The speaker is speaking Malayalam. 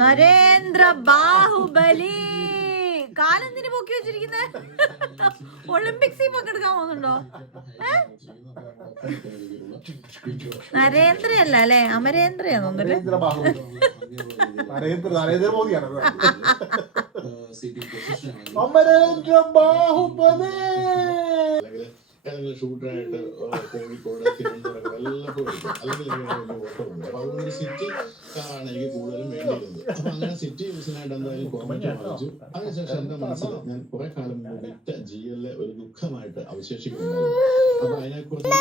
നരേന്ദ്ര ബാഹുബലി കാലെന്തിന് പൊക്കി വെച്ചിരിക്കുന്നത്? ഒളിമ്പിക്സിൽ പങ്കെടുക്കാൻ പോകുന്നുണ്ടോ? നരേന്ദ്രയല്ല അല്ലേ, അമരേന്ദ്രയാ തോന്നുന്നു. അമരേന്ദ്ര ബാഹുബലി ഷൂട്ടറായിട്ട് കോഴിക്കോട്, തിരുവനന്തപുരം എല്ലാം പോയിട്ട് അല്ലെങ്കിൽ ഓട്ടമുണ്ട്. അപ്പൊ അതുകൊണ്ട് സിറ്റി കാറാണ് എനിക്ക് കൂടുതലും വേണ്ടിയിരുന്നത്. അപ്പൊ അങ്ങനെ സിറ്റി യൂസിനായിട്ട് എന്തായാലും കോമറ്റ് വാങ്ങിച്ചു. അതിനുശേഷം എന്റെ മനസ്സിൽ ഞാൻ കുറെ കാലം വിറ്റ GL ഒരു ദുഃഖമായിട്ട് അവശേഷിക്കുന്നുണ്ടായിരുന്നു. അപ്പൊ അതിനെക്കുറിച്ച്